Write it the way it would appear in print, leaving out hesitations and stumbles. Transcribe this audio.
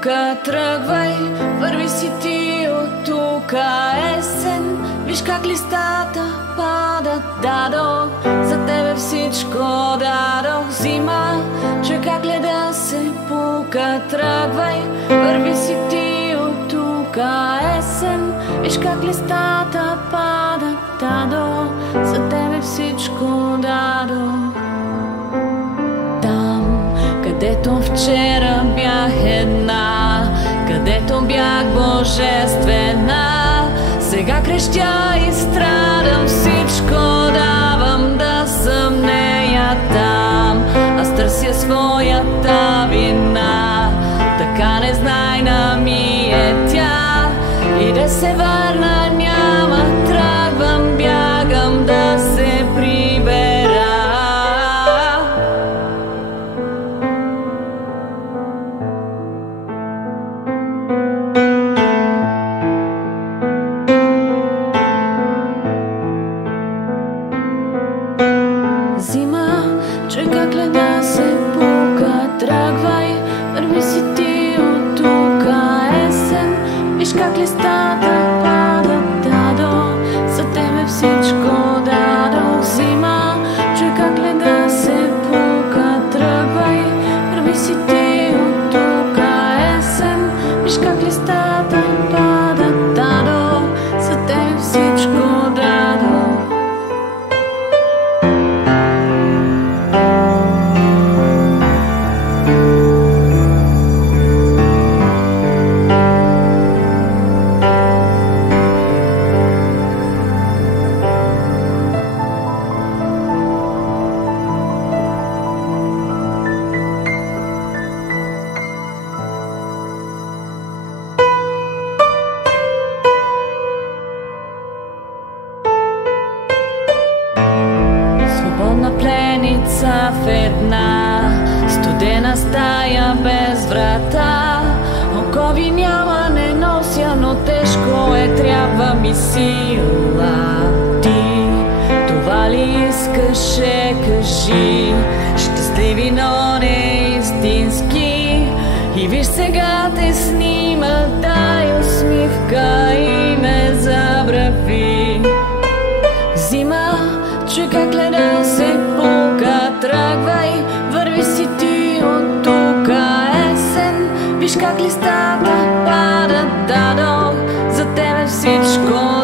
пука, тръгвай, върви си ти от тука. Есен, виж как листата падат, дадох за тебе всичко, дадох. Зима, чуй как леда се пука, тръгвай, върви си ти от тука. Есен, виж как листата падат, дадох за тебе всичко, дадох. Където вчера бях една, където бях божествена, сега крещя и страдам, всичко давам да съм нея там. Аз търся своята вина, така незнайна ми е тя, и да се върна няма, тръгвам, бягам да се прибера. Зима, чуй как леда се пука, тръгвай, върви си ти от тука. Есен, виж как листата падат, дадох за тебе всичко, дадох. Зима, чуй как леда се пука, тръгвай, върви си ти от тука. Есен, виж как листата падат, дадох за тебе всичко, дадох. Свободна пленица в една студена стая без врата. Окови няма, не нося, но тежко е, трябва ми сила. Ти това ли искаше, кажи, щастливи, но не истински. И виж сега те снима, дай усмивка и ме забрави. Зима, чуй как леда се пука, тръгвай, върви си ти от тука. Есен, виж как листата падат, дадох за тебе всичко,